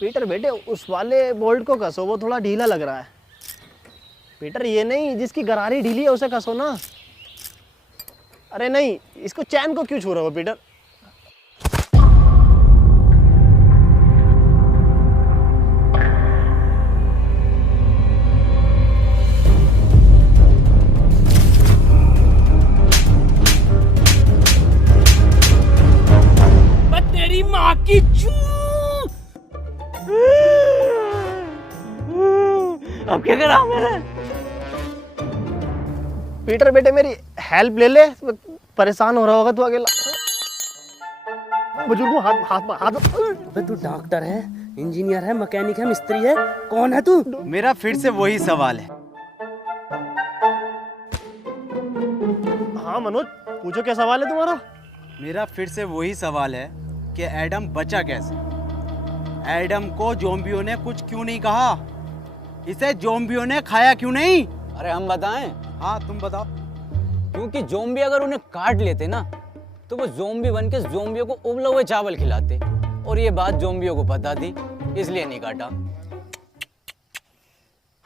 Peter बेटे उस वाले बोल्ट को कसो, वो थोड़ा ढीला लग रहा है। पीटर ये नहीं, जिसकी गरारी ढीली है उसे कसो ना। अरे नहीं, इसको चैन को क्यों छू रहे हो पीटर? तेरी माँ की चू। अब क्या करा मैंने? पीटर बेटे मेरी हेल्प ले ले, परेशान हो रहा होगा तू अकेला। बुजुर्ग हाथ हाथ हाथ। अबे तू डॉक्टर है, इंजीनियर है, मैकेनिक है, मिस्त्री है, कौन है तू? मेरा फिर से वही सवाल है। हाँ मनोज, पूछो क्या सवाल है तुम्हारा? मेरा फिर से वही सवाल है कि एडम बचा कैसे? एडम को ज़ॉम्बियों ने कुछ क्यों नहीं कहा? इसे ज़ॉम्बियों ने खाया क्यों नहीं? अरे हम बताएं? हाँ तुम बताओ। क्योंकि ज़ॉम्बी अगर उन्हें काट लेते ना तो वो ज़ॉम्बी बन के ज़ॉम्बियों को उबले हुए चावल खिलाते, और ये बात ज़ॉम्बियों को पता थी, इसलिए नहीं काटा।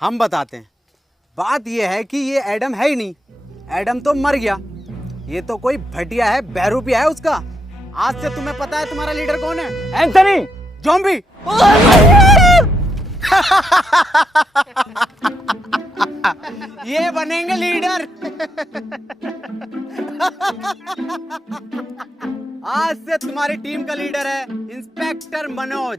हम बताते हैं। बात ये है कि ये एडम है ही नहीं। एडम तो मर गया। ये तो कोई भटिया है, बहरूपिया है उसका। आज से तुम्हें पता है तुम्हारा लीडर कौन है? एंथनी। ज़ॉम्बी। ये बनेंगे लीडर। आज से तुम्हारी टीम का लीडर है इंस्पेक्टर मनोज।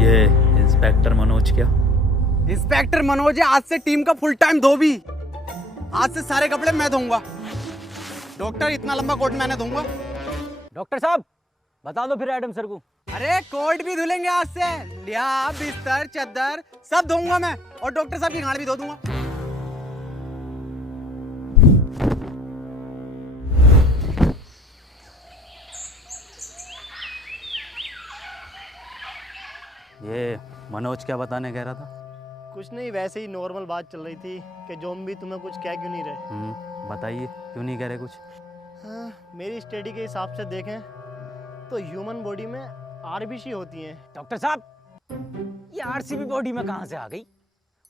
ये इंस्पेक्टर मनोज क्या? इंस्पेक्टर मनोज है आज से टीम का फुल टाइम धोबी। आज से सारे कपड़े मैं धोऊंगा। डॉक्टर इतना लंबा कोट मैंने धोऊंगा। डॉक्टर साहब बता दो फिर एडम सर को। अरे कोट भी धुलेंगे आज से। लिया बिस्तर चद्दर सब धोऊंगा मैं, और डॉक्टर साहब की गाड़ भी धो दूंगा। ये मनोज क्या बताने कह रहा था? कुछ नहीं, वैसे ही नॉर्मल बात चल रही थी कि ज़ॉम्बी तुम्हें कुछ कह क्यों नहीं रहे। बताइए क्यों नहीं कह रहे कुछ? हाँ, मेरी स्टडी के हिसाब से देखें तो ह्यूमन बॉडी में आरबीसी होती हैं। डॉक्टर साहब ये आरसीबी बॉडी में कहाँ से आ गई?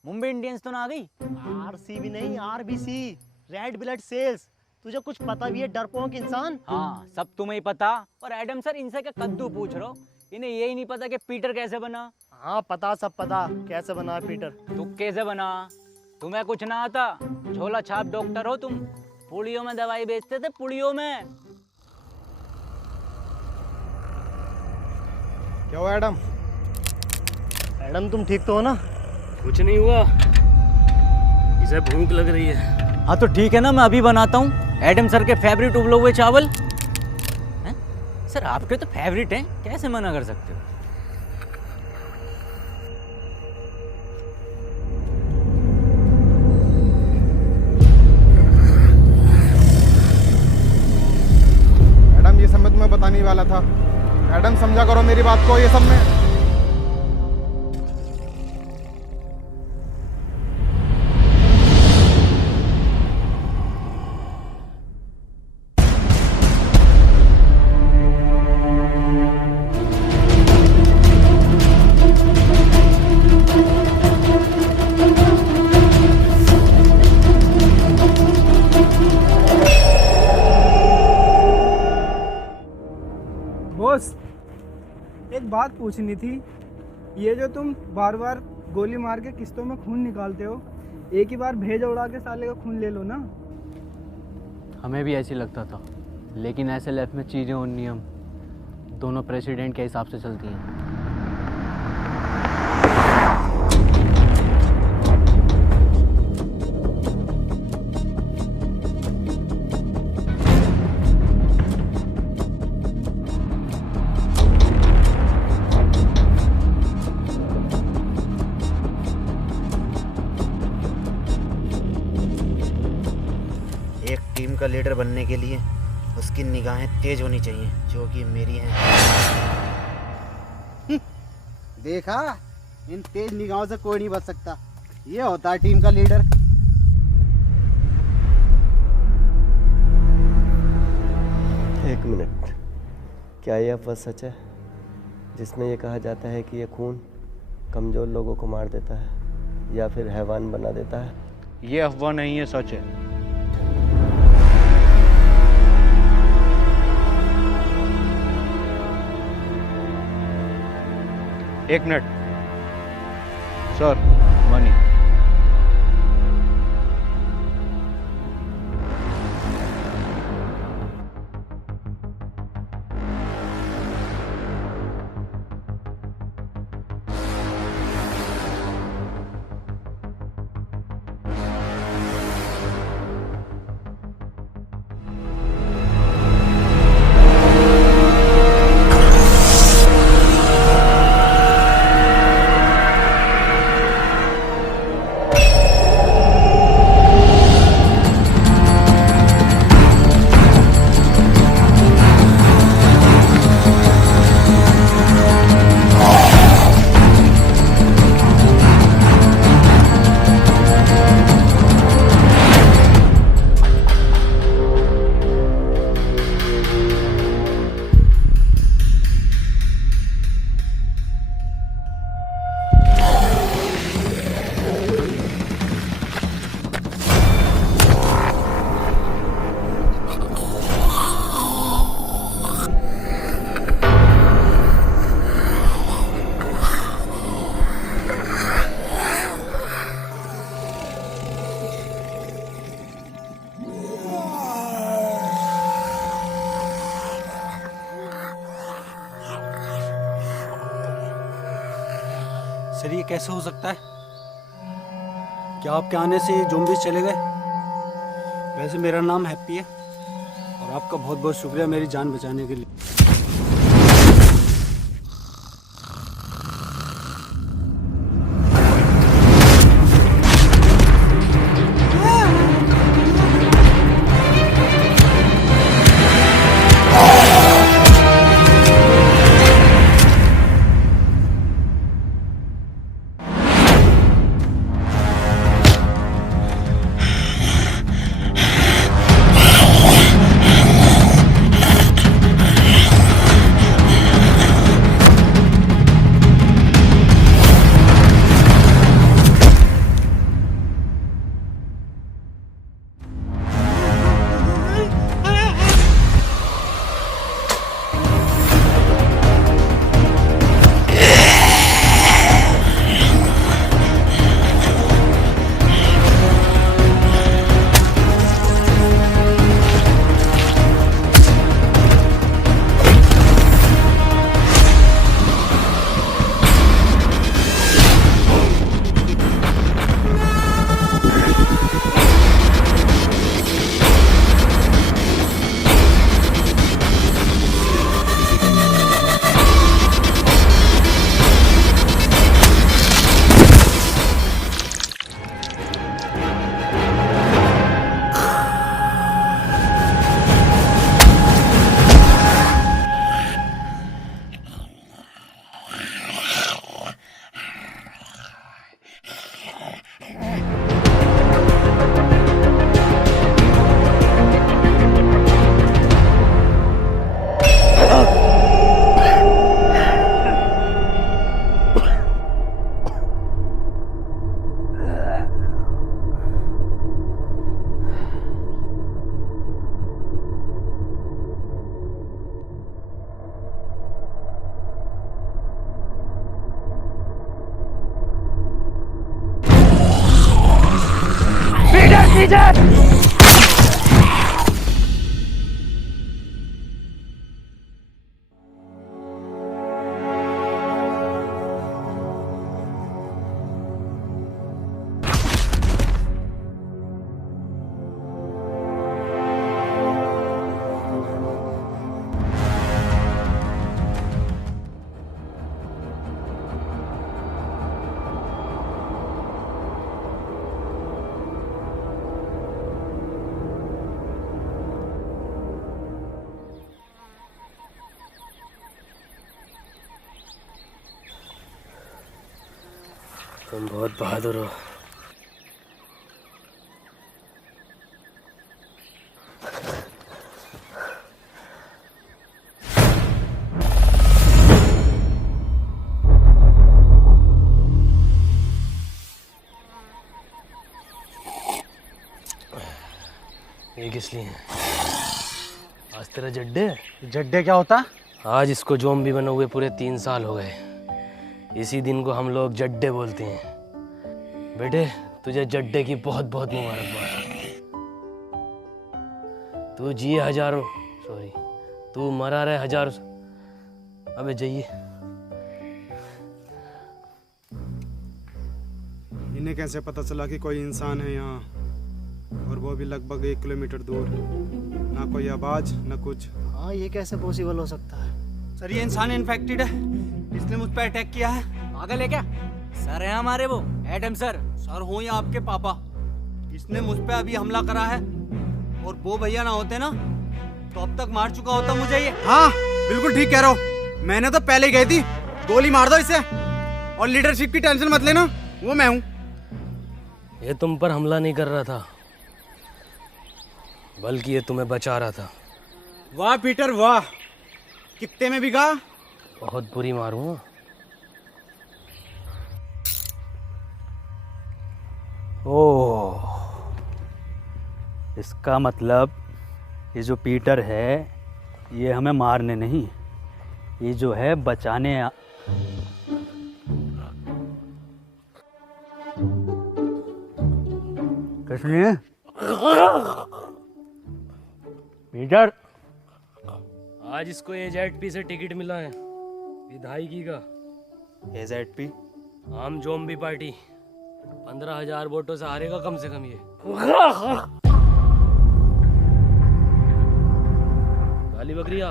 मुंबई इंडियंस तो ना आ गई? आरसीबी नहीं, आरबीसी, रेड ब्लड सेल्स। तुझे कुछ पता भी है डरपोक इंसान? हाँ सब तुम्हें ही पता। और एडम सर इनसे क्या कद्दू पूछ रहे हो? इन्हें यही नहीं पता कि पीटर कैसे बना? हाँ पता, सब पता कैसे बना है पीटर। तू कैसे बना? तुम्हें कुछ ना आता? झोला छाप डॉक्टर हो तुम। पुड़ियों में दवाई बेचते थे, पुड़ियों में। क्या हुआ एडम? एडम तुम ठीक तो हो ना? कुछ नहीं हुआ, इसे भूख लग रही है। हाँ तो ठीक है ना, मैं अभी बनाता हूँ एडम सर के फेवरेट उबले हुए चावल। हैं? सर आपके तो फेवरेट हैं, कैसे मना कर सकते हो? एडम ये सब मैं तुम्हें बताने ही वाला था। एडम समझा करो मेरी बात को। ये सब में बॉस एक बात पूछनी थी। ये जो तुम बार बार गोली मार के किस्तों में खून निकालते हो, एक ही बार भेजा उड़ा के साले का खून ले लो ना। हमें भी ऐसे लगता था, लेकिन ऐसे लाइफ में चीज़ें और नियम दोनों प्रेसिडेंट के हिसाब से चलती हैं। एक टीम का लीडर बनने के लिए उसकी निगाहें तेज होनी चाहिए, जो कि मेरी हैं। देखा, इन तेज निगाहों से कोई नहीं बच सकता। ये होता है टीम का लीडर। एक मिनट, क्या यह अफवाह सच है जिसमें यह कहा जाता है कि यह खून कमज़ोर लोगों को मार देता है या फिर हैवान बना देता है? ये अफवाह नहीं है, सच है। एक मिनट सर, मनी। सर ये कैसे हो सकता है? क्या आपके आने से ये ज़ॉम्बीज़ चले गए? वैसे मेरा नाम हैप्पी है और आपका बहुत बहुत शुक्रिया मेरी जान बचाने के लिए। तुम बहुत बहादुर हो। ये किस लिए है? आज तेरा जड्डे है? जड्डे क्या होता? आज इसको ज़ॉम्बी बने हुए पूरे 3 साल हो गए। इसी दिन को हम लोग जड्डे बोलते हैं। बेटे तुझे जड्डे की बहुत बहुत मुबारकबाद। तू जिए हजारों, सॉरी तू मरा रहे हजारों। अबे जाइए। इन्हें कैसे पता चला कि कोई इंसान है यहाँ, और वो भी लगभग 1 किलोमीटर दूर? ना कोई आवाज ना कुछ। हाँ ये कैसे पॉसिबल हो सकता है? सर ये इंसान इन्फेक्टेड है, इसने मुझ पर अटैक किया है। पागल है क्या? सर है हमारे वो एडम सर। सर हो या आपके पापा, इसने मुझ पे अभी हमला करा है, और वो भैया ना होते ना तो अब तक मार चुका होता मुझे ये। हाँ बिल्कुल ठीक कह रहा हूँ, मैंने तो पहले ही गई थी। गोली मार दो इसे, और लीडरशिप की टेंशन मत लेना, वो मैं हूँ। ये तुम पर हमला नहीं कर रहा था, बल्कि ये तुम्हें बचा रहा था। वाह पीटर वाह, कितने में बिका? बहुत बुरी मारूंगा। ओह, इसका मतलब ये जो पीटर है ये हमें मारने नहीं, ये जो है बचाने किस लिए? पीटर आज इसको AZP से टिकट मिला है, विधायकी का। AZP? आम ज़ॉम्बी पार्टी 15,000 वोटों से हारेगा कम से कम ये। काली बकरिया,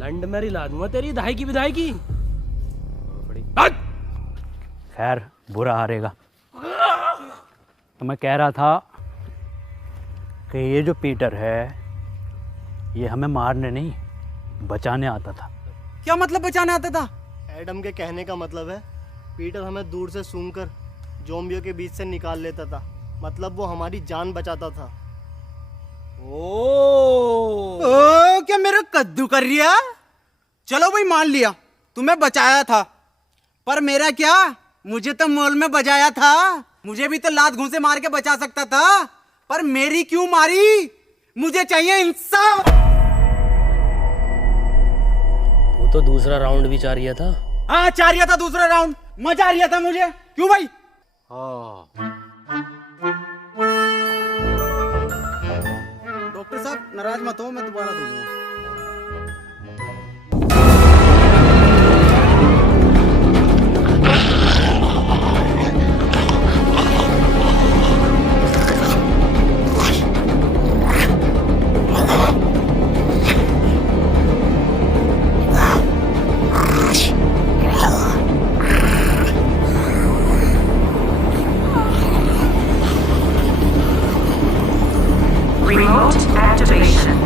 लंड में रिला दूंगा तेरी धाई की विधायकी। खैर बुरा हारेगा। तो मैं कह रहा था कि ये जो पीटर है ये हमें मारने नहीं बचाने आता था। क्या मतलब बचाने आता था? एडम के कहने का मतलब है पीटर हमें दूर से सूंघकर ज़ॉम्बियों के बीच से निकाल लेता था, मतलब वो हमारी जान बचाता था। ओ क्या मेरा कद्दू कर रिया? चलो भाई मान लिया तुम्हें बचाया था, पर मेरा क्या, मुझे तो मॉल में बजाया था। मुझे भी तो लात घूंसे मार के बचा सकता था, पर मेरी क्यों मारी? मुझे चाहिए इंसाफ। वो तो दूसरा राउंड भी चाह रहा था। हाँ चाह रहा था दूसरा राउंड, मजा आ रहा था मुझे। क्यों भाई? डॉक्टर साहब नाराज मत हो, मैं दोबारा दूंगा। Remote activation.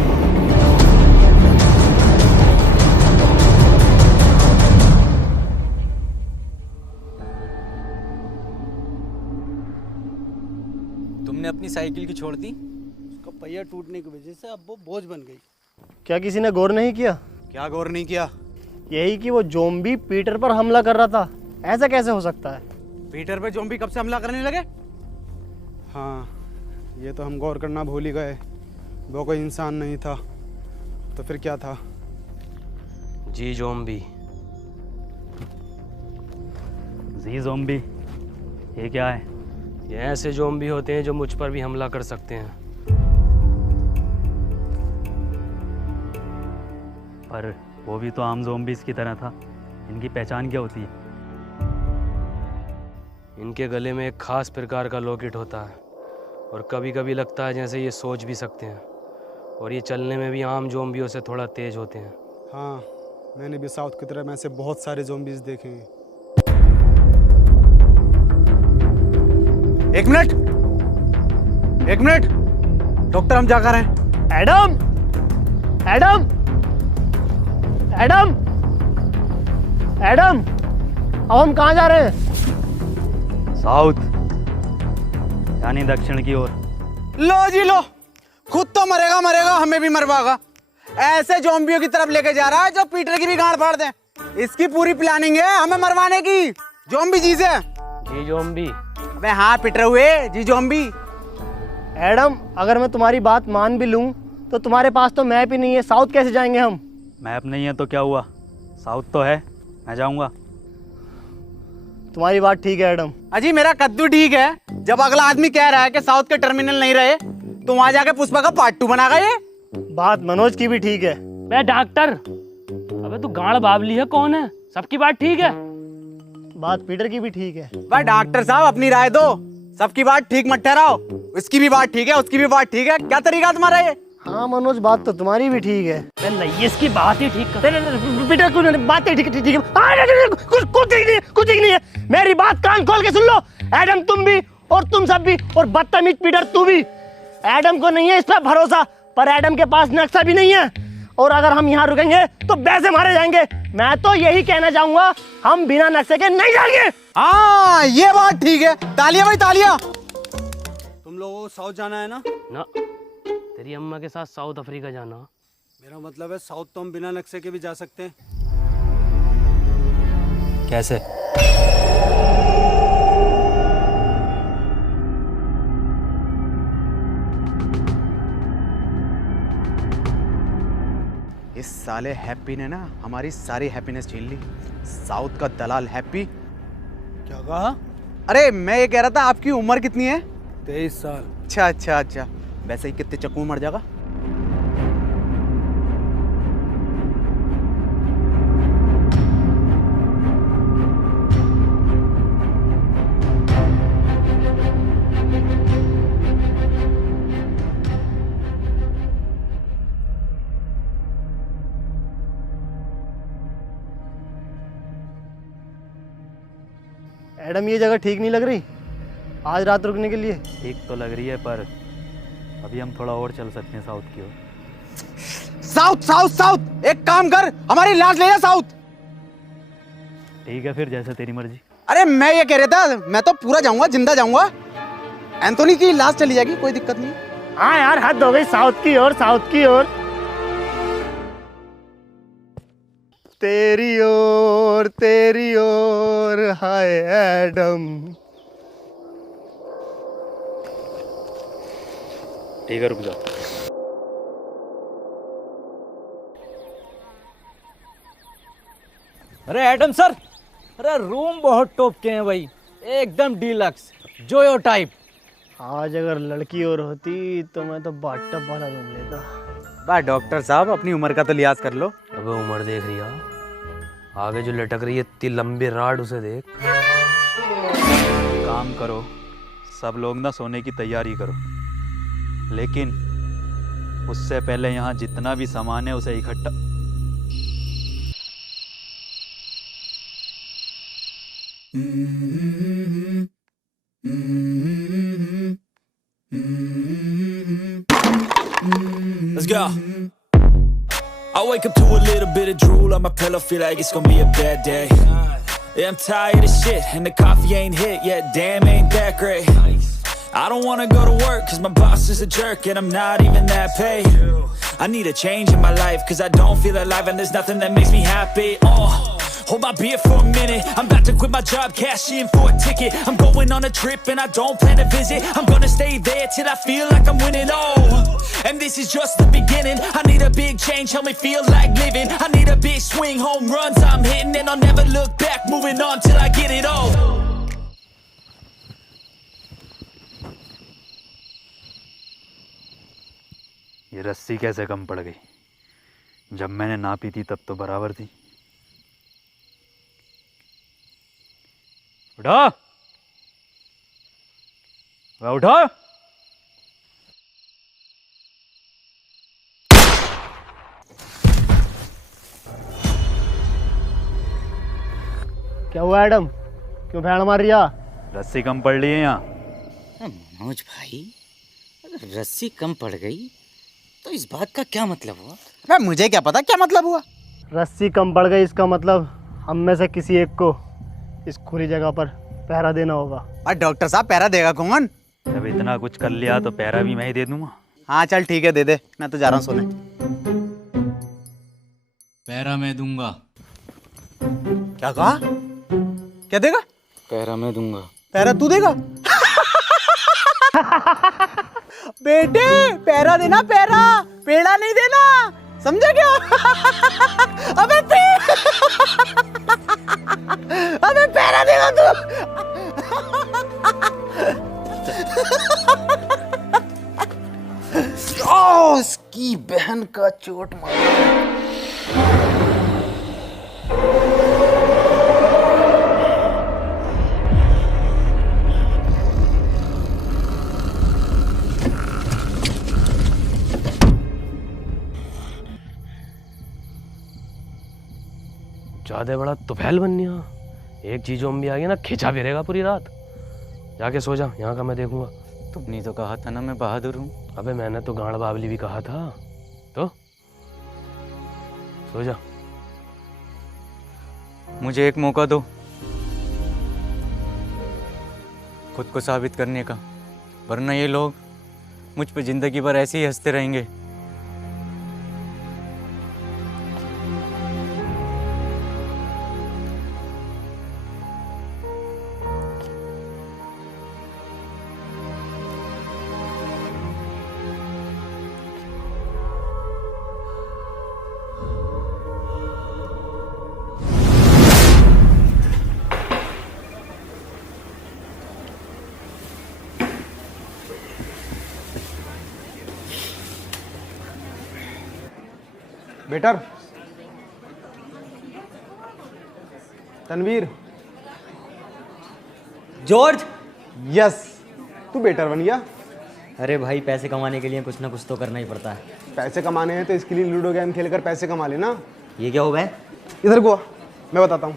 तुमने अपनी साइकिल की छोड़ दी? उसका पहिया टूटने की वजह से अब वो बोझ बन गई। क्या किसी ने गौर नहीं किया? क्या गौर नहीं किया? यही कि वो ज़ॉम्बी पीटर पर हमला कर रहा था। ऐसा कैसे हो सकता है? पीटर पे ज़ॉम्बी कब से हमला करने लगे? हाँ ये तो हम गौर करना भूल ही गए, वो कोई इंसान नहीं था तो फिर क्या था? जी ज़ॉम्बी। जी ज़ॉम्बी ये क्या है? ये ऐसे ज़ॉम्बी होते हैं जो मुझ पर भी हमला कर सकते हैं। पर वो भी तो आम ज़ॉम्बीज़ की तरह था, इनकी पहचान क्या होती है? इनके गले में एक खास प्रकार का लॉकेट होता है, और कभी कभी लगता है जैसे ये सोच भी सकते हैं, और ये चलने में भी आम ज़ॉम्बियों से थोड़ा तेज होते हैं। हाँ मैंने भी साउथ की तरफ में ऐसे बहुत सारे ज़ॉम्बीज़ देखे हैं। एक मिनट, एक मिनट डॉक्टर, हम जा कर रहे हैं। एडम, एडम, एडम, एडम, अब हम कहाँ जा रहे हैं? साउथ यानी दक्षिण की ओर। लो जी लो, खुद तो मरेगा मरेगा, हमें भी मरवाएगा। ऐसे ज़ॉम्बियों की तरफ लेके जा रहा है जो पीटर की भी गांड फाड़ दे। इसकी पूरी प्लानिंग है हमें मरवाने की। ज़ॉम्बी जी से। जी ज़ॉम्बी? अबे हाँ पीटर हुए जी ज़ॉम्बी। एडम, अगर मैं तुम्हारी बात मान भी लूं तो तुम्हारे पास तो मैप ही नहीं है, साउथ कैसे जाएंगे हम? मैप नहीं है तो क्या हुआ, साउथ तो है, मैं जाऊंगा। तुम्हारी बात ठीक है एडम। अजी मेरा कद्दू ठीक है। जब अगला आदमी कह रहा है कि साउथ के टर्मिनल नहीं रहे तो वहां जाके पुष्पा का पार्ट 2 बनागा ये। बात मनोज की भी ठीक है। बे डॉक्टर, अबे तू गाड़ बाबली है कौन है? सबकी बात ठीक है। बात पीटर की भी ठीक है। भाई डॉक्टर साहब अपनी राय दो, सबकी बात ठीक मत ठहराओ। इसकी भी बात ठीक है, उसकी भी बात ठीक है, क्या तरीका तुम्हारा ये? हाँ मनोज, बात तो तुम्हारी भी ठीक है। नहीं, इसकी बात ही ठीक कर। पीटर कुछ बात ठीक है, ठीक है। कुछ ठीक नहीं है। मेरी बात कान खोल के सुन लो, एडम तुम भी और तुम सब भी, और बदतमीज पीटर तू भी। एडम को नहीं है इस पर भरोसा, पर एडम के पास नक्शा भी नहीं है, और अगर हम यहाँ रुकेंगे तो वैसे मारे जाएंगे। मैं तो यही कहना चाहूंगा, हम बिना नक्शे के नहीं जाएंगे। हाँ ये बात ठीक है। तालियां भाई तालियां। तुम लोगों को साउथ जाना है ना? ना, तेरी अम्मा के साथ साउथ अफ्रीका जाना। मेरा मतलब है साउथ तो हम बिना नक्शे के भी जा सकते हैं। कैसे? इस साले हैप्पी ने ना हमारी सारी हैप्पीनेस छीन ली। साउथ का दलाल हैप्पी। क्या कहा? अरे मैं ये कह रहा था आपकी उम्र कितनी है? 23 साल। अच्छा अच्छा अच्छा, वैसे ही कितने चक्कू मर जाएगा? एडम, ये जगह ठीक नहीं लग रही आज रात रुकने के लिए। ठीक तो लग रही है, पर अभी हम थोड़ा और चल सकते हैं साउथ की ओर। साउथ साउथ साउथ, एक काम कर, हमारी लाश ले जा साउथ। ठीक है फिर, जैसे तेरी मर्जी। अरे मैं ये कह रहा था, मैं तो पूरा जाऊंगा, जिंदा जाऊंगा। एंथोनी की लाश चली जाएगी, कोई दिक्कत नहीं। हाँ यार, हद हो गई, साउथ की ओर, साउथ की ओर। तेरी ओर हाय एडम। ठीक है, रुक जाओ। अरे एडम सर, अरे रूम बहुत टॉप के हैं भाई, एकदम डीलक्स, जोयो टाइप। आज अगर लड़की और होती तो मैं तो बाथटब वाला रूम लेता। बा डॉक्टर साहब अपनी उम्र का तो लिहाज कर लो। अबे उम्र देख रही है, आगे जो लटक रही है इतनी लंबी राड, उसे देख। काम करो, सब लोग ना सोने की तैयारी करो, लेकिन उससे पहले यहाँ जितना भी सामान है उसे इकट्ठा। Let's go. I wake up to a little bit of drool on my pillow, feel like it's gonna be a bad day. Yeah, I'm tired of shit, and the coffee ain't hit yet, damn ain't that great. I don't wanna go to work, cause my boss is a jerk, and I'm not even that paid. I need a change in my life, cause I don't feel alive, and there's nothing that makes me happy. Hold my beer for a minute, I'm about to quit my job, cash in for a ticket. I'm going on a trip and I don't plan to visit. I'm gonna stay there till I feel like I'm winning, and this is just the beginning. I need a big change, help me feel like living. I need a big swing, home runs I'm hitting, and I'll never look back, moving on till I get it all. ये रस्सी कैसे कम पड़ गई? जब मैंने नापी थी तब तो बराबर थी। उठो, उठो। क्या हुआ एडम, क्यों भैंड मार रिया? रस्सी कम पड़ रही है यहाँ। मनोज भाई, रस्सी कम पड़ गई तो इस बात का क्या मतलब हुआ? मैं मुझे क्या पता क्या मतलब हुआ। रस्सी कम पड़ गई, इसका मतलब हम में से किसी एक को इस खुली जगह पर पहरा देना होगा। और डॉक्टर साहब पैरा देगा कौन? जब इतना कुछ कर लिया तो पैरा भी मैं ही दे दूंगा। हाँ चल ठीक है, दे दे, मैं तो जा रहा हूँ सोने। पैरा मैं दूंगा। क्या कहा? क्या देगा? पैरा मैं दूंगा। पैरा तू देगा? बेटे पैरा देना, पैरा, पेड़ा नहीं देना, समझा क्या? अबे अबे पैरा देगा तू। ओ इसकी बहन का चोट मारा। ज्यादा बड़ा तुफैल बननिया, एक चीज ज़ॉम्बी आ गया ना खिंचा फिरेगा पूरी रात। जाके सो जा, यहाँ का मैं देखूंगा। तुमने तो कहा था ना मैं बहादुर हूँ। अबे मैंने तो गांड बावली भी कहा था, तो सो जा। मुझे एक मौका दो खुद को साबित करने का, वरना ये लोग मुझ पे जिंदगी भर ऐसे ही हंसते रहेंगे। Better, Tanvir, George. यस, तू बेटर बन गया। अरे भाई पैसे कमाने के लिए कुछ ना कुछ तो करना ही पड़ता है। पैसे कमाने हैं तो इसके लिए लूडो गेम खेलकर पैसे कमा लेना। ये क्या होगा? इधर को आ, मैं बताता हूँ।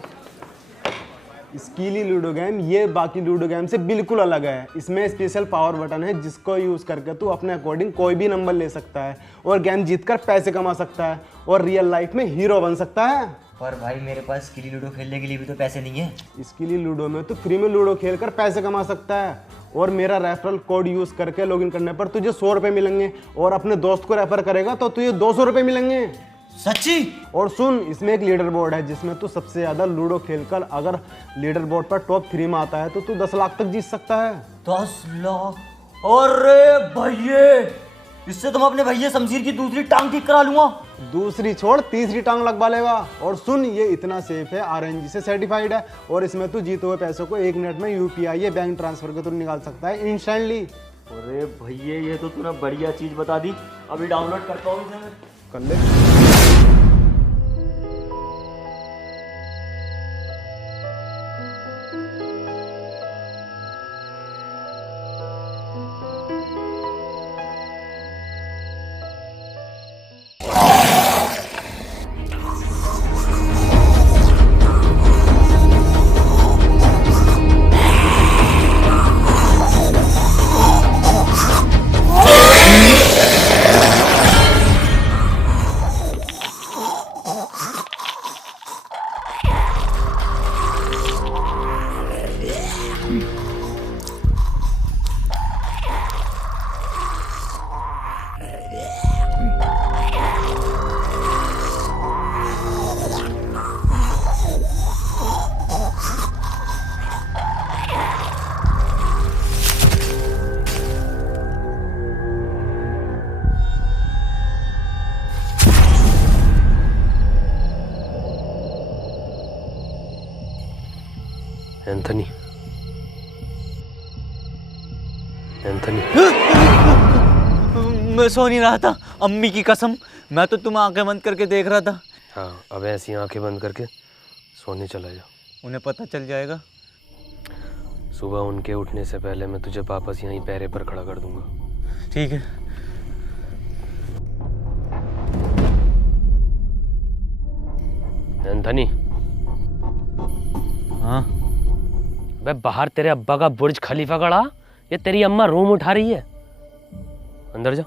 स्कीली लूडो गेम ये बाकी लूडो गेम से बिल्कुल अलग है। इसमें स्पेशल पावर बटन है जिसको यूज़ करके तू अपने अकॉर्डिंग कोई भी नंबर ले सकता है और गेम जीतकर पैसे कमा सकता है और रियल लाइफ में हीरो बन सकता है। पर भाई मेरे पास स्कीली लूडो खेलने के लिए भी तो पैसे नहीं है। स्कीली लूडो में तो फ्री में लूडो खेलकर पैसे कमा सकता है और मेरा रेफरल कोड यूज़ करके लॉगिन करने पर तुझे 100 रुपये मिलेंगे और अपने दोस्त को रेफर करेगा तो तुझे 200 रुपये मिलेंगे। सच्ची? और सुन, इसमें एक लीडर बोर्ड है जिसमें तू सबसे ज़्यादा लूडो खेलकर अगर लीडर बोर्ड पर टॉप 3 में आता है तो तू 10 लाख तक जीत सकता है। 10 लाख? अरे भैये, इससे तो मैं अपने भैया शमशीर की दूसरी टांग ठीक करा लूंगा। दूसरी छोड़, तीसरी टांग लगवा लेगा। और सुन, ये इतना सेफ है, RNG से सर्टिफाइड है और इसमें तू जीते हुए पैसों को 1 मिनट में UPI या बैंक ट्रांसफर के थ्रू निकाल सकता है इंस्टेंटली। अरे भैया ये तो तूने बढ़िया चीज बता दी। अभी डाउनलोड करता हूँ इसे मैं। कर ले। एंथनी, एंथनी, मैं सो नहीं रहा था, अम्मी की कसम, मैं तो तुम आंखें बंद करके देख रहा था। हाँ, अब ऐसी आंखें बंद करके सोने चला जा। उन्हें पता चल जाएगा। सुबह उनके उठने से पहले मैं तुझे वापस यहीं पैरे पर खड़ा कर दूंगा। ठीक है। एंथनी। हाँ। बे बाहर तेरे अब्बा का बुर्ज खलीफा खड़ा, ये तेरी अम्मा रूम उठा रही है। अंदर जा।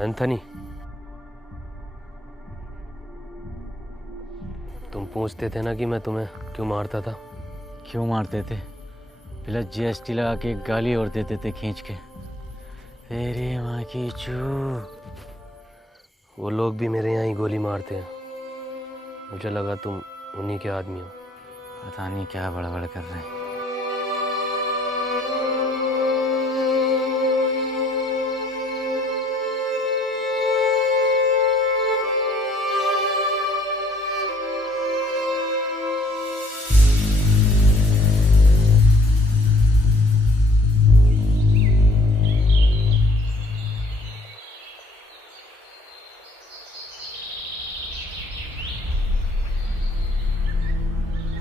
एंथनी, तुम पूछते थे ना कि मैं तुम्हें क्यों मारता था। क्यों मारते थे? पहले जीएसटी लगा के एक गाली और देते थे खींच के, तेरी माँ की चू। वो लोग भी मेरे यहाँ ही गोली मारते हैं। मुझे लगा तुम उन्हीं के आदमी हो। पता नहीं क्या बड़बड़ कर रहे हैं।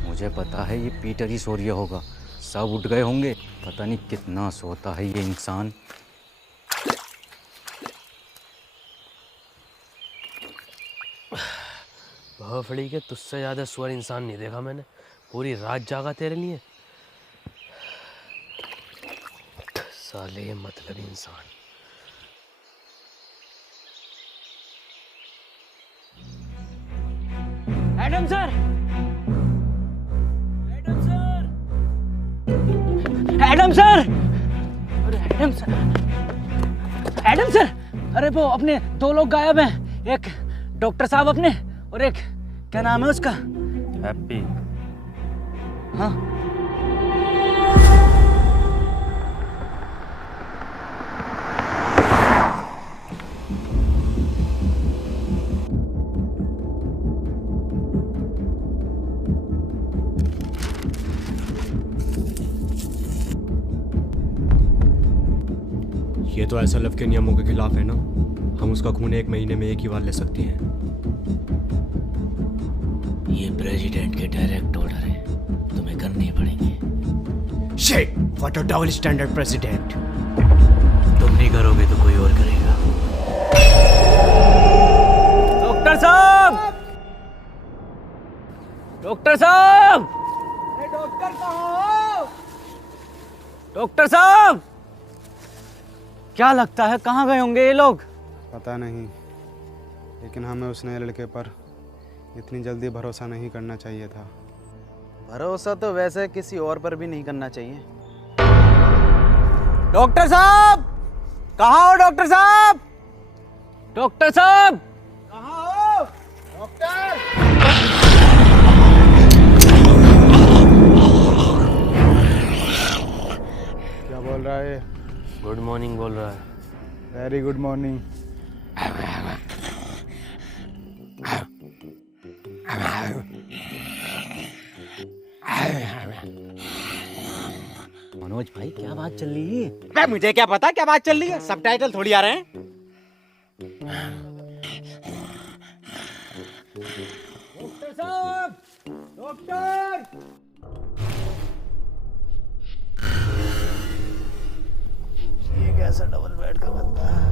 मुझे पता है ये पीटर ही सो रहा होगा, सब उठ गए होंगे। पता नहीं कितना सोता है ये इंसान। भोफड़ी के तुझसे ज़्यादा सुअर इंसान नहीं देखा मैंने। पूरी रात जागा तेरे लिए। साले मतलब इंसान। Adam sir! Adam sir! अरे एडम सर! Adam sir! अरे वो अपने 2 लोग गायब हैं। एक डॉक्टर साहब अपने, और एक क्या नाम है उसका? हैप्पी। हाँ। ये तो SLF के नियमों के खिलाफ है ना। हम उसका खून 1 महीने में 1 ही बार ले सकते हैं। ये प्रेसिडेंट के डायरेक्ट ऑर्डर है, तुम्हें करने ही पड़ेंगे। Shit, what a double standard president. तुम नहीं करोगे तो कोई और करेगा। डॉक्टर साहब! डॉक्टर साहब! डॉक्टर कहाँ हो? डॉक्टर साहब! क्या लगता है कहाँ गए होंगे ये लोग? पता नहीं, लेकिन हमें उस नए लड़के पर इतनी जल्दी भरोसा नहीं करना चाहिए था। भरोसा तो वैसे किसी और पर भी नहीं करना चाहिए। डॉक्टर साहब! कहाँ हो डॉक्टर साहब? डॉक्टर साहब! कहाँ हो? डॉक्टर! क्या बोल रहा है? गुड मॉर्निंग बोल रहा है। Very good morning. मनोज भाई क्या बात चल रही है? बे मुझे क्या पता क्या बात चल रही है, सबटाइटल थोड़ी आ रहे हैं। डॉक्टर साहब! डॉक्टर! ये कैसा डबल बेड का बंदा है?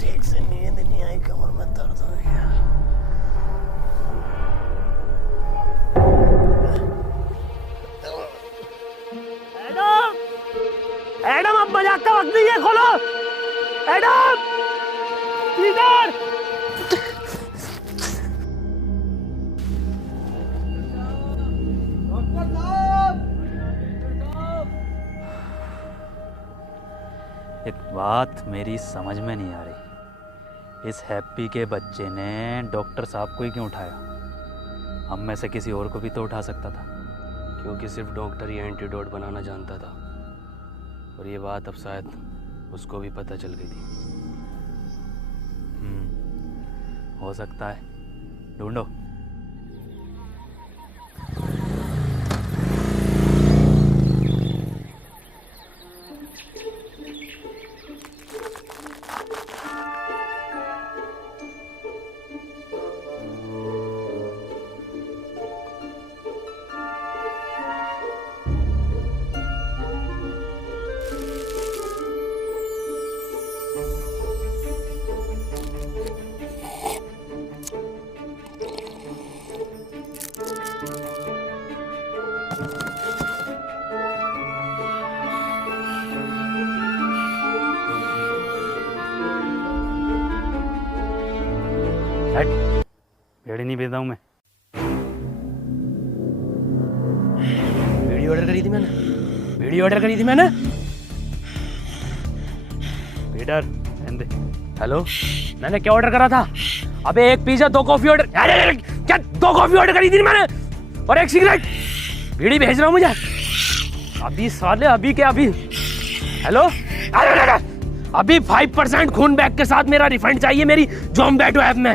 ठीक से नींद नहीं आई, कमर में दर्द हो गया। एडम! एडम, अब मजाक का वक्त नहीं है, खोलो। एडम! पीटर! डॉक्टर साहब! एक बात मेरी समझ में नहीं आ रही, इस हैप्पी के बच्चे ने डॉक्टर साहब को ही क्यों उठाया? हम में से किसी और को भी तो उठा सकता था। क्योंकि सिर्फ डॉक्टर ही एंटीडोट बनाना जानता था, और ये बात अब शायद उसको भी पता चल गई थी। हो सकता है, ढूंढो। भेड़ नहीं भेजता हूँ मैं। ऑर्डर करी थी मैंने, बीड़ी ऑर्डर करी थी मैंने। पीटर दे। हेलो, मैंने क्या ऑर्डर करा था? अबे एक पिज्जा, 2 कॉफी ऑर्डर। अरे क्या 2 कॉफी ऑर्डर करी थी मैंने और 1 सिगरेट। बीड़ी भेज रहा हूँ मुझे अभी साले, अभी क्या अभी? हेलो, अभी 5% खून बैग के साथ मेरा रिफंड चाहिए मेरी ज़ोमैटो ऐप में।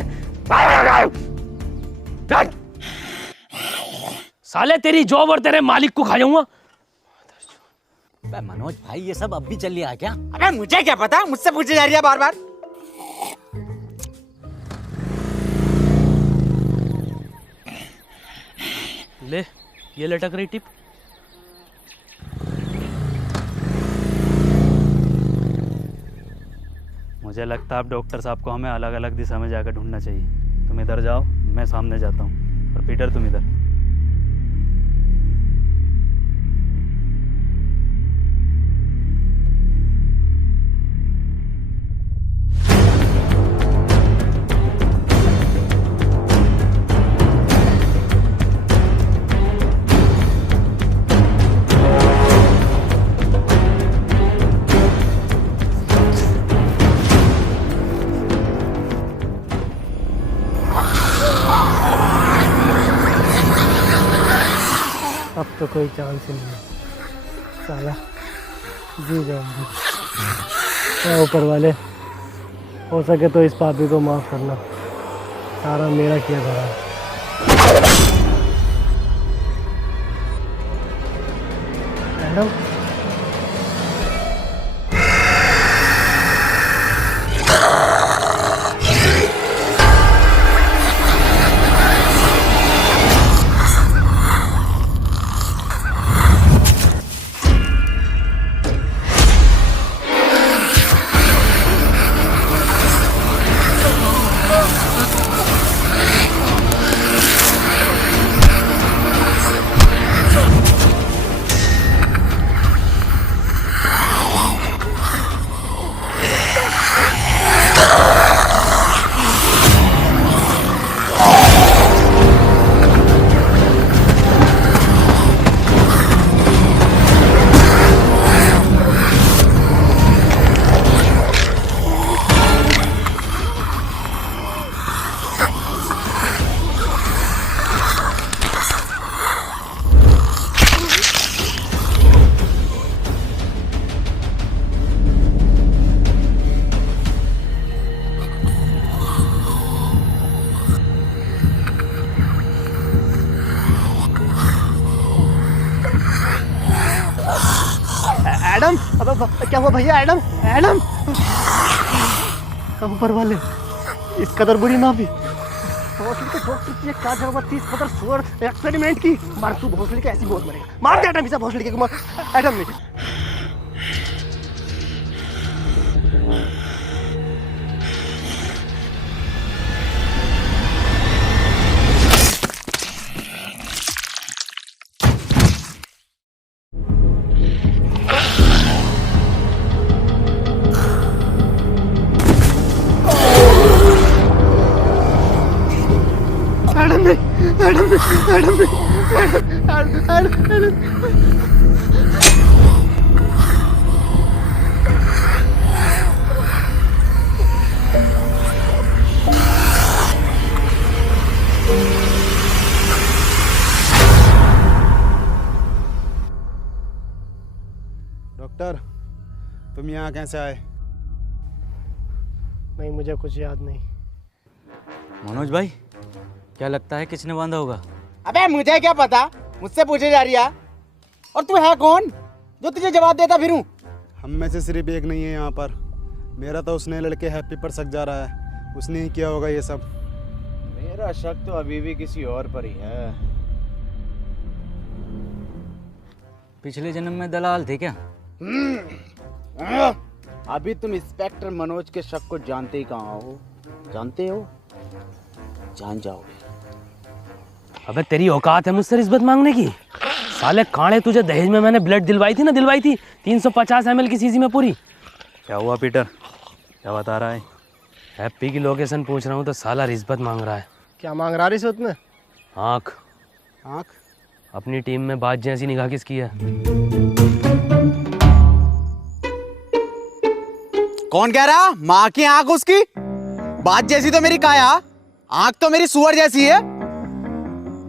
साले तेरी जॉब और तेरे मालिक को खा जाऊंगा। मनोज भाई ये सब अब भी चल रहा है क्या? अबे मुझे क्या पता, मुझसे पूछी जा रही है बार बार। ले ये लटक रही टिप। मुझे लगता है अब डॉक्टर साहब को हमें अलग अलग दिशा में जाकर ढूंढना चाहिए। तुम इधर जाओ, मैं सामने जाता हूँ, और पीटर तुम इधर। अब तो कोई चांस ही नहीं है साला, जी जाऊंगी। क्या ऊपर वाले, हो सके तो इस पापी को माफ़ करना, सारा मेरा किया धरा है। मैडम, एडम, अब क्या हुआ भैया? एडम, एडम, ऊपर वाले इस कदर बुरी माफी। भोसड़ी के ठोक की एक काज होगा 30 पत्थर सुअर एक्सपेरिमेंट की मार। तू भोसड़ी के ऐसी बहुत मरेगा। मार दे एडम, इसे भोसड़ी के मार। एडम ने डॉक्टर, तुम यहाँ कैसे आए? नहीं, मुझे कुछ याद नहीं। मनोज भाई क्या लगता है किसने बांधा होगा? अबे मुझे क्या पता, मुझसे पूछे जा रही है। और तू है कौन जो तुझे जवाब देता फिरूं? हम में से सिर्फ एक नहीं है यहाँ पर। मेरा तो उसने लड़के हैप्पी पर शक जा रहा है, उसने ही किया होगा ये सब। मेरा शक तो अभी भी किसी और पर ही है। पिछले जन्म में दलाल थे क्या? अभी तुम इंस्पेक्टर मनोज के शक को जानते ही कहाँ हो? जानते हो? जान जाओगे। अबे तेरी औकात है मुझसे रिश्वत मांगने की? साले कांडे, तुझे दहेज में मैंने ब्लड दिलवाई थी ना, दिलवाई थी 350 ml की शीशी में पूरी। क्या हुआ पीटर, क्या बता रहा है? हैप्पी की लोकेशन पूछ रहा हूँ तो साला रिश्वत मांग रहा है। क्या मांग रहा रिश्वत में? आँख। आँख? अपनी टीम में बाज जैसी निगाह किसकी है? कौन कह रहा? माँ की आंख उसकी, बात जैसी तो मेरी काया, आंख तो मेरी सुअर जैसी है।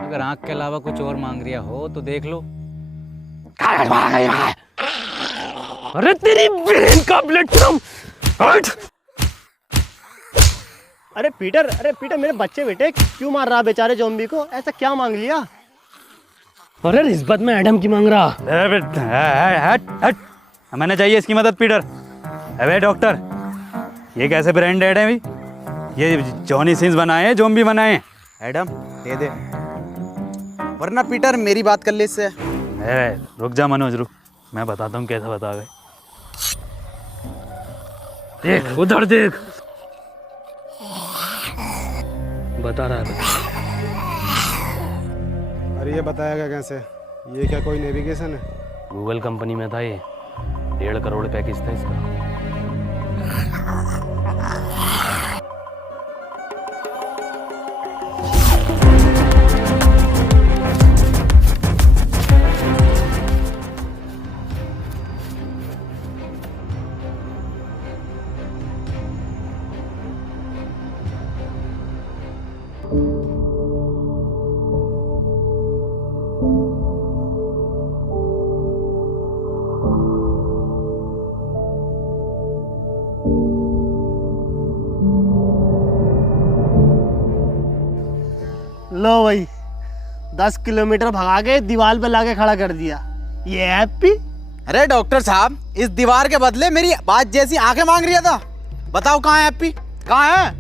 अगर आंख के अलावा कुछ और मांग रिया हो तो देख लो। अरे तेरी बहन का ब्लड फ्रॉम हट। अरे पीटर मेरे बच्चे बेटे क्यों मार रहा बेचारे ज़ॉम्बी को? ऐसा क्या मांग लिया? अरे रिश्वत में एडम की मांग रहा। हट। हमें चाहिए इसकी मदद पीटर। अबे डॉक्टर, ये कैसे ब्रांडेड है भाई? ये जॉनी सिंस बनाए हैं, ज़ॉम्बी बनाए हैं। एडम दे दे, वरना पीटर मेरी बात कर ले इससे। रुक जा मनोज, रुक, मैं बताता हूँ कैसे बता गए। देख उधर देख, बता रहा है। अरे ये बताएगा कैसे? ये क्या कोई नेविगेशन है? गूगल कंपनी में था ये, 1.5 करोड़ पैकेज था इसका। लो भाई, 10 किलोमीटर भगा के दीवार पे लाके खड़ा कर दिया। ये हैप्पी? अरे डॉक्टर साहब, इस दीवार के बदले मेरी बात जैसी आंखें मांग रहा था। बताओ कहाँ है हैप्पी, कहाँ है?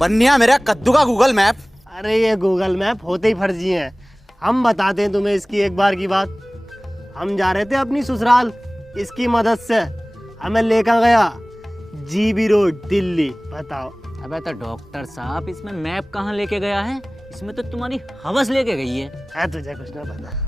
बन्निया मेरा कद्दू का गूगल मैप। अरे ये गूगल मैप होते ही फर्जी हैं। हम बताते हैं तुम्हें इसकी एक बार की बात। हम जा रहे थे अपनी ससुराल, इसकी मदद से हमें लेकर गया जीबी रोड दिल्ली। बताओ। अबे तो डॉक्टर साहब, इसमें मैप कहाँ लेके गया है? इसमें तो तुम्हारी हवस लेके गई है। तुझे कुछ ना पता।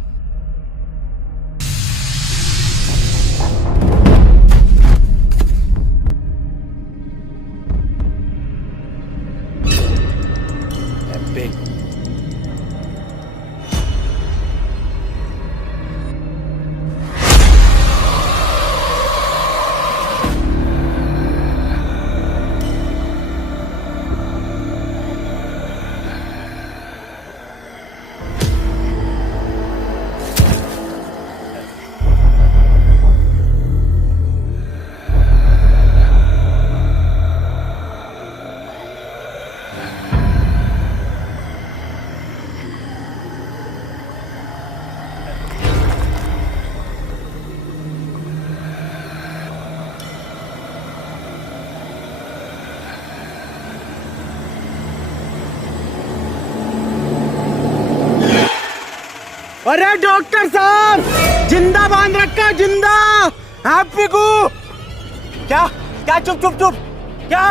अरे डॉक्टर साहब, जिंदा बांध रखा, जिंदा हैप्पी को। क्या क्या? चुप चुप चुप। क्या?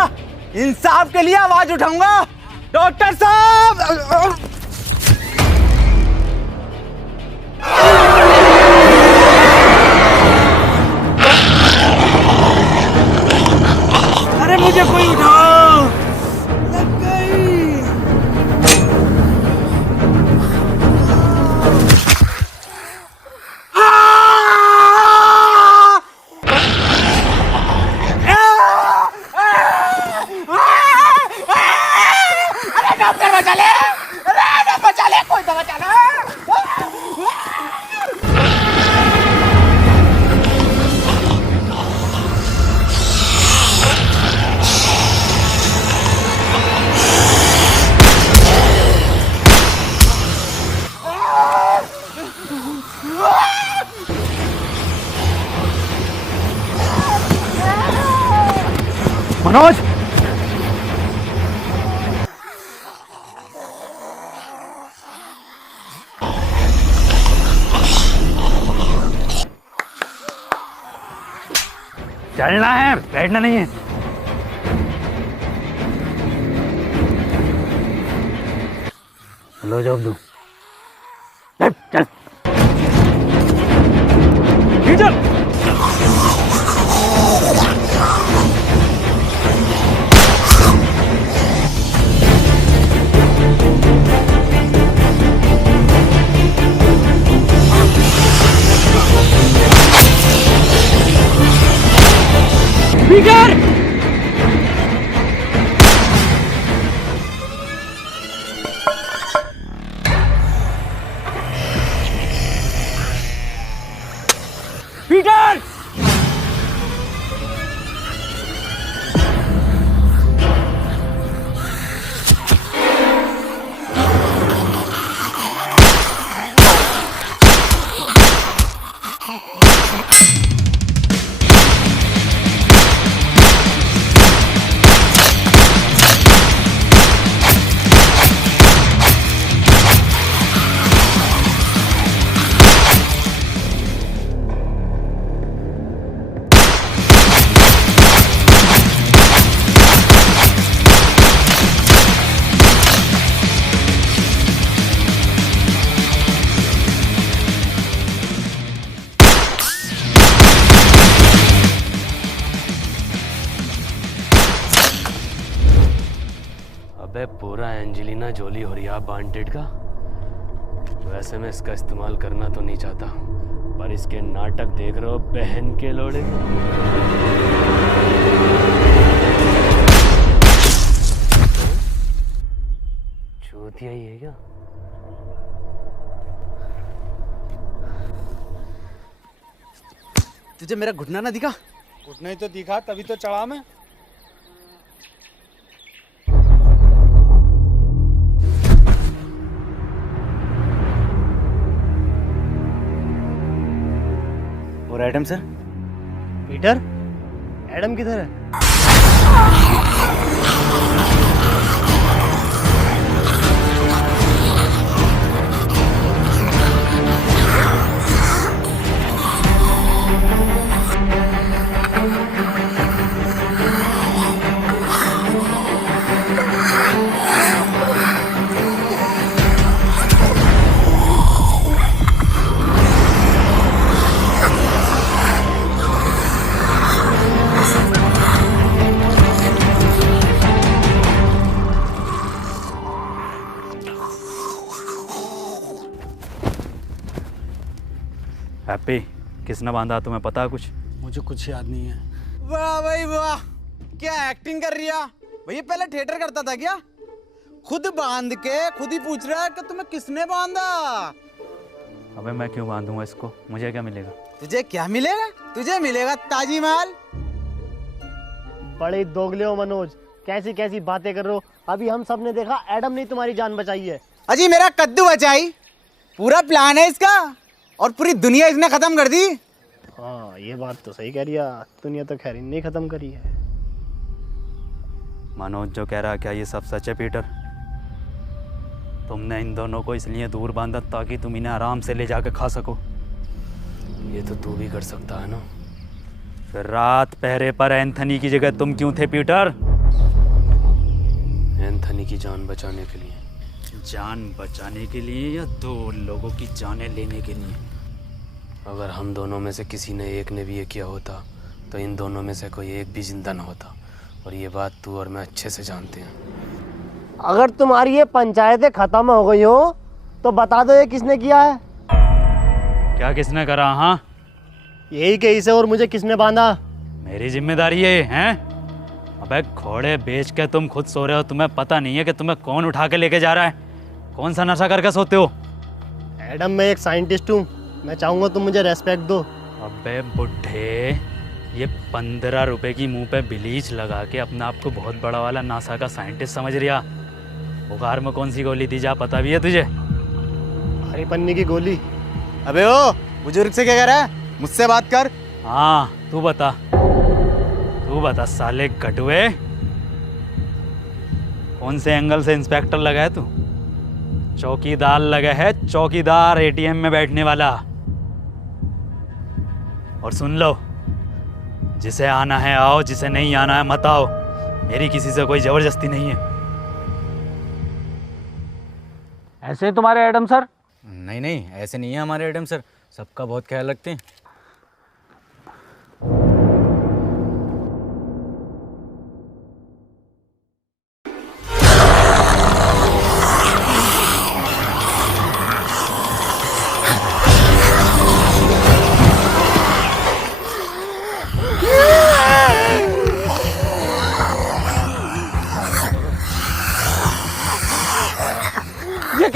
इंसाफ के लिए आवाज उठाऊंगा डॉक्टर साहब। अरे मुझे कोई उठाओ, लग गई। मनोज, चलना है, बैठना नहीं है। लो जॉब दो। चल चल चल। पीटर! पीटर! अबे पूरा एंजेलिना जोली हो रही है वांटेड का। वैसे मैं इसका इस्तेमाल करना तो नहीं चाहता, पर इसके नाटक देख रहे हो बहन के लोड़े। चूतिया ही है क्या? तुझे मेरा घुटना ना दिखा? घुटना ही तो दिखा, तभी तो चढ़ा मैं। और एडम सर? पीटर, एडम किधर है? हैप्पी, किसने बांधा तुम्हें पता है कुछ? मुझे कुछ याद नहीं है। वाह भाई वाह, क्या एक्टिंग कर रही है भैया। पहले थिएटर करता था क्या? खुद बांध के खुद ही पूछ रहा है कि तुम्हें किसने बांधा। अबे मैं क्यों बांधूंगा इसको, मुझे क्या मिलेगा? तुझे क्या मिलेगा? तुझे मिलेगा ताजमहल। बड़े दोगले हो मनोज, कैसी कैसी बातें कर रहे हो। अभी हम सब ने देखा एडम ने तुम्हारी जान बचाई है। अजी मेरा कद्दू बचाई, पूरा प्लान है इसका, और पूरी दुनिया इसने खत्म कर दी। हाँ ये बात तो सही कह रही है, दुनिया तो खैर नहीं खत्म करी है। मनोज जो कह रहा है क्या ये सब सच है पीटर? तुमने इन दोनों को इसलिए दूर बांधा ताकि तुम इन्हें आराम से ले जाकर खा सको। ये तो तू भी कर सकता है ना। फिर रात पहरे पर एंथनी की जगह तुम क्यों थे पीटर? एंथनी की जान बचाने के लिए। जान बचाने के लिए या दो लोगों की जानें लेने के लिए? अगर हम दोनों में से किसी ने एक ने भी ये किया होता तो इन दोनों में से कोई एक भी जिंदा न होता, और ये बात तू और मैं अच्छे से जानते हैं। अगर तुम्हारी ये पंचायतें खत्म हो गई हो तो बता दो ये किसने किया है। क्या किसने करा? हाँ यही केस है, और मुझे किसने बांधा? मेरी जिम्मेदारी है ये, हैं? अबे घोड़े बेच के तुम खुद सो रहे हो, तुम्हें पता नहीं है कि तुम्हें कौन उठा के लेके जा रहा है? कौन सा नशा करके सोते हो? एडम मैं एक साइंटिस्ट हूँ, मैं चाहूँगा तुम मुझे रेस्पेक्ट दो। अबे बुढ़े, ये 15 रुपए की मुंह पे ब्लीच लगा के अपने आप को बहुत बड़ा वाला नासा का साइंटिस्ट समझ रिया। बुखार में कौन सी गोली दी जा पता भी है तुझे? हरी पन्नी की गोली। अबे ओ बुजुर्ग से क्या कह रहा है? मुझसे बात कर। हाँ तू बता साले गटुए, कौन से एंगल से इंस्पेक्टर लगा है तू? चौकीदार लगा है, चौकीदार एटीएम में बैठने वाला। और सुन लो, जिसे आना है आओ, जिसे नहीं आना है मत आओ। मेरी किसी से कोई जबरदस्ती नहीं है। ऐसे तुम्हारे एडम सर? नहीं नहीं, ऐसे नहीं है हमारे एडम सर, सबका बहुत ख्याल रखते हैं।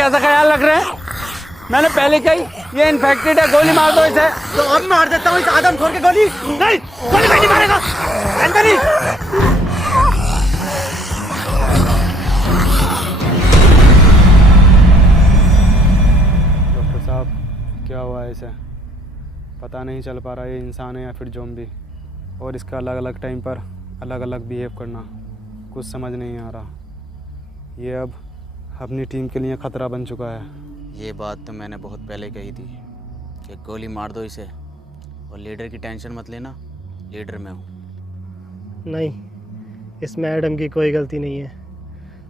सा ख्याल रख रहे हैं? मैंने पहले कही ये इन्फेक्टेड है, गोली मार दो इसे। तो अब मार देता हूँ इस आदमखोर के गोली। नहीं, गोली नहीं मारेगा। एंथनी, डॉक्टर साहब, क्या हुआ है इसे? पता नहीं चल पा रहा ये इंसान है या फिर ज़ॉम्बी, और इसका अलग अलग टाइम पर अलग अलग बिहेव करना कुछ समझ नहीं आ रहा। ये अब अपनी टीम के लिए ख़तरा बन चुका है। ये बात तो मैंने बहुत पहले कही थी कि गोली मार दो इसे, और लीडर की टेंशन मत लेना, लीडर मैं हूँ। नहीं, इसमें एडम की कोई गलती नहीं है,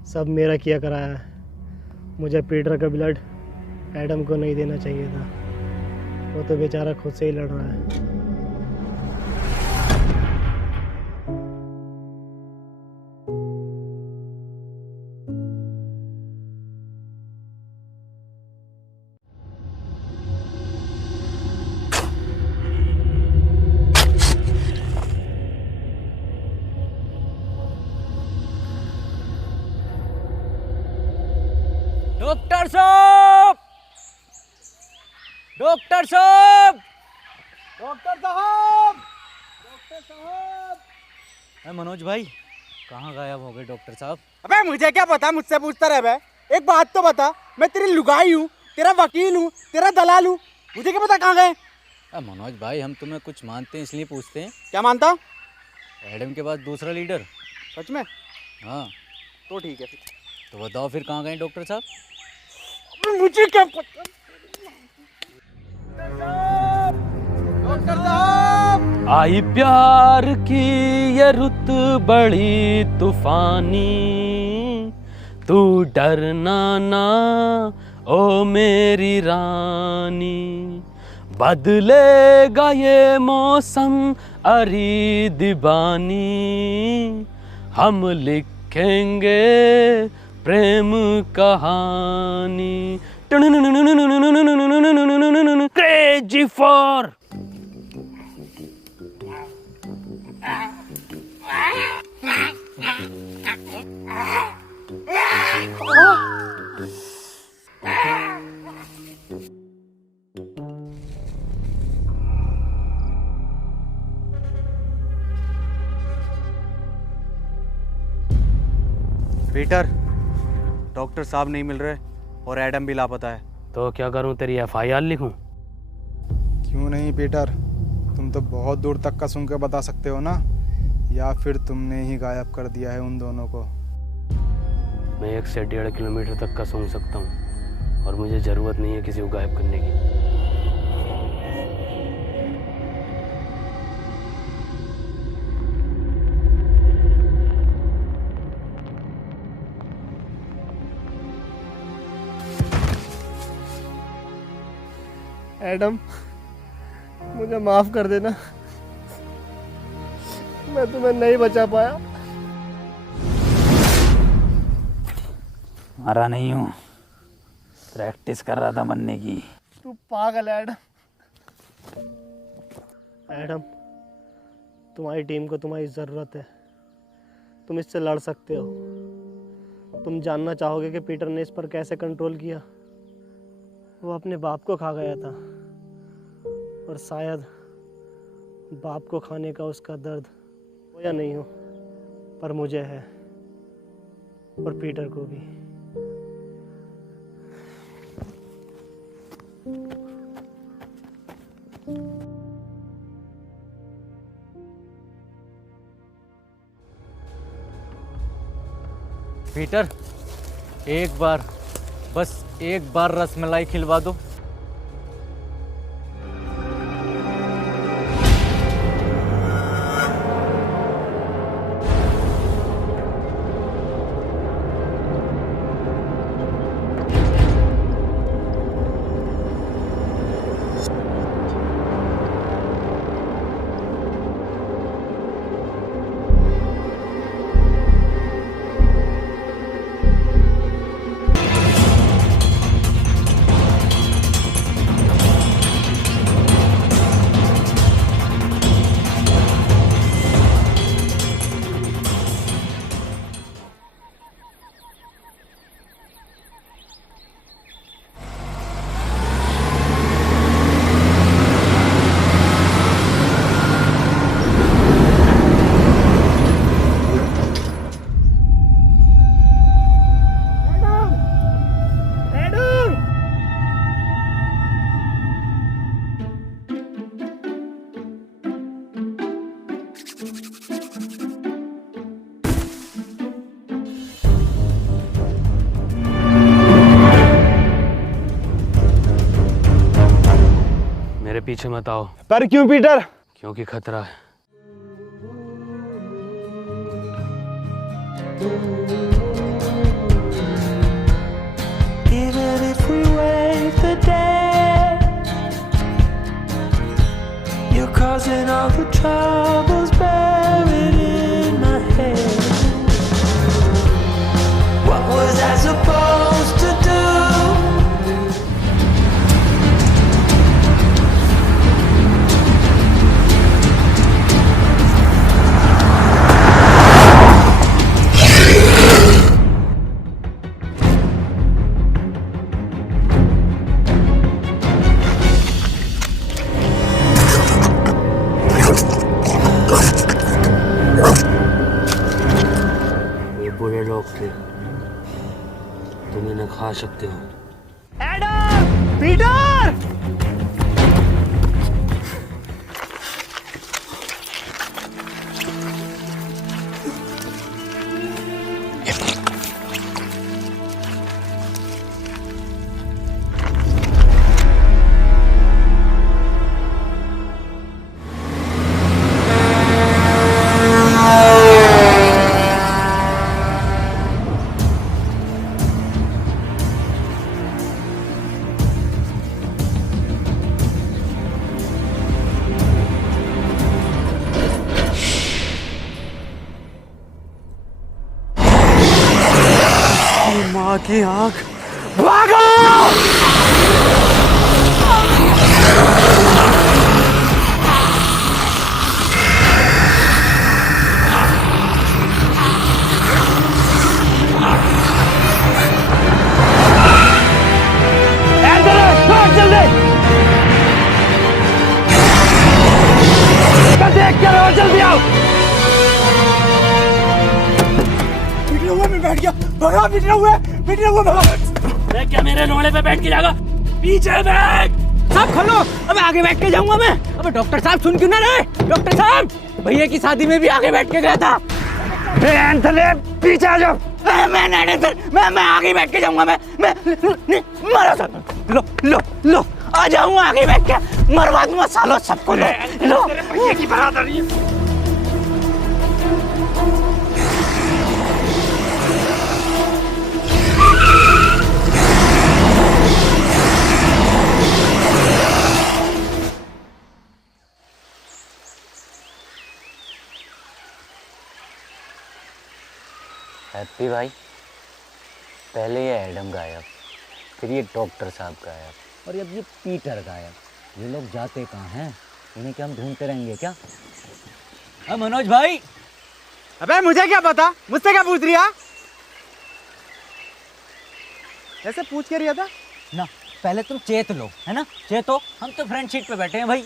सब मेरा किया कराया है। मुझे पीटर का ब्लड एडम को नहीं देना चाहिए था, वो तो बेचारा खुद से ही लड़ रहा है। डॉक्टर साहब, डॉक्टर साहब, डॉक्टर साहब, डॉक्टर साहब। मनोज भाई कहाँ गायब हो गए डॉक्टर साहब? अबे मुझे क्या पता, मुझसे पूछता रहे बे। एक बात तो बता, मैं तेरी लुगाई हूँ, तेरा वकील हूँ, तेरा दलाल हूँ, मुझे क्या पता कहाँ गए? मनोज भाई हम तुम्हें कुछ मानते हैं इसलिए पूछते हैं। क्या मानता? एडम के बाद दूसरा लीडर। सच में? हाँ तो ठीक है फिर। तो बताओ फिर कहाँ गए डॉक्टर साहब? मुझे क्या पता। डॉक्टर साहब, आई प्यार की ये रुत बड़ी तूफानी, तू डरना ना ओ मेरी रानी, बदलेगा ये मौसम अरी दीवानी, हम लिखेंगे प्रेम कहानी, क्रेजी फॉर। पीटर, डॉक्टर साहब नहीं मिल रहे और एडम भी लापता है। तो क्या करूं, तेरी एफआईआर लिखूं? क्यों नहीं पीटर, तुम तो बहुत दूर तक का सुन के बता सकते हो ना, या फिर तुमने ही गायब कर दिया है उन दोनों को? मैं 1 से 1.5 किलोमीटर तक का सूंघ सकता हूँ, और मुझे ज़रूरत नहीं है किसी को गायब करने की। एडम, मुझे माफ कर देना, मैं तुम्हें नहीं बचा पाया। मरा नहीं हूँ, प्रैक्टिस कर रहा था मरने की। तू पागल है एडम। एडम, तुम्हारी टीम को तुम्हारी ज़रूरत है, तुम इससे लड़ सकते हो। तुम जानना चाहोगे कि पीटर ने इस पर कैसे कंट्रोल किया? वो अपने बाप को खा गया था, और शायद बाप को खाने का उसका दर्द हो या नहीं हो, पर मुझे है, और पीटर को भी। पीटर, एक बार, बस एक बार रसमलाई खिलवा दो। मेरे पीछे मत आओ। पर क्यों पीटर? क्योंकि खतरा है। Even if we wait the day, you're causing all the troubles buried in my head. What was I supposed to do? बुरे लोग थे, तुम इन्हें खा सकते हो। एडम! पीटर! माँ की आंख, भागो! देख क्या रहो, जल्दी आओ। पिटना हुआ, मैं बैठ गया। भगा, पिटना हुआ, भगा। देख क्या मेरे लोड़े पे बैठ के जाएगा? पीछे बैठ। साहब खोलो, अबे आगे बैठ के जाऊंगा मैं। अबे डॉक्टर साहब सुन क्यों ना रहे? डॉक्टर साहब, भैया की शादी में भी आगे बैठ के गया था। एंथनी, पीछे आ जाओ। मैं आगे बैठ के जाऊंगा। मैं मारो सर। लो आ जाऊंगा आगे बैठ के, मरवा दूंगा सालों सबको। लो भैया की बरादरी है। हैप्पी भाई, पहले ये एडम गायब, फिर ये डॉक्टर साहब गायब, और अब ये पीटर गायब। ये लोग जाते कहाँ हैं? इन्हें क्या हम ढूंढते रहेंगे क्या? मनोज भाई। अबे मुझे क्या पता, मुझसे क्या पूछ रिया? ऐसे पूछ के रिया था ना, पहले तुम चेत लो, है ना? चेतो, हम तो फ्रंट सीट पे बैठे हैं भाई।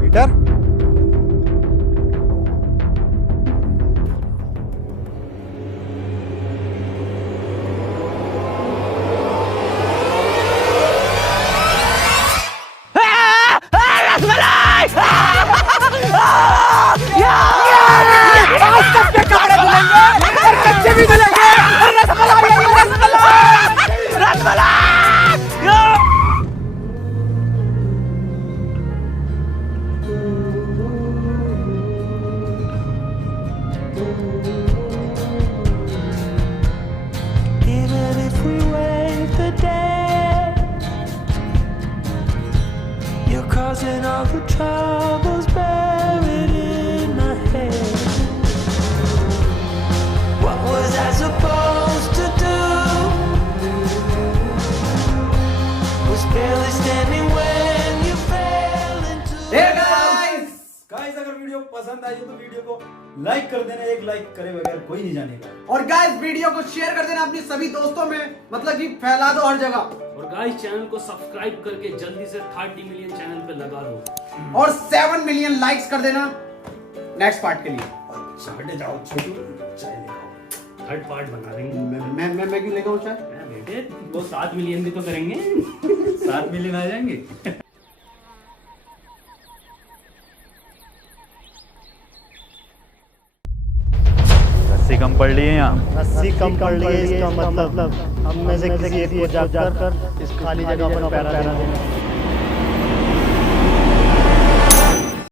पीटर, रसमलाई! वीडियो पसंद आई हो तो वीडियो को लाइक कर देना, एक लाइक करे बगैर कोई नहीं जानेगा। और गाइस वीडियो को शेयर कर देना अपने सभी दोस्तों में, मतलब कि फैला दो हर जगह। और गाइस चैनल को सब्सक्राइब करके जल्दी से 30 मिलियन चैनल पे लगा दो और 7 मिलियन लाइक्स कर देना नेक्स्ट पार्ट के लिए। हटे जाओ छोटू, चाय लेकर थर्ड पार्ट बना देंगे। मैं क्यों लेकर आऊं चाय? बेटे वो 7 मिलियन भी तो करेंगे। 7 मिलियन आ जाएंगे। रस्सी कम पड़ रही है यहाँ। रस्सी कम पड़ रही है इसका मतलब हम में से किसी एक को जाकर इस खाली जगह पर पैरा देना।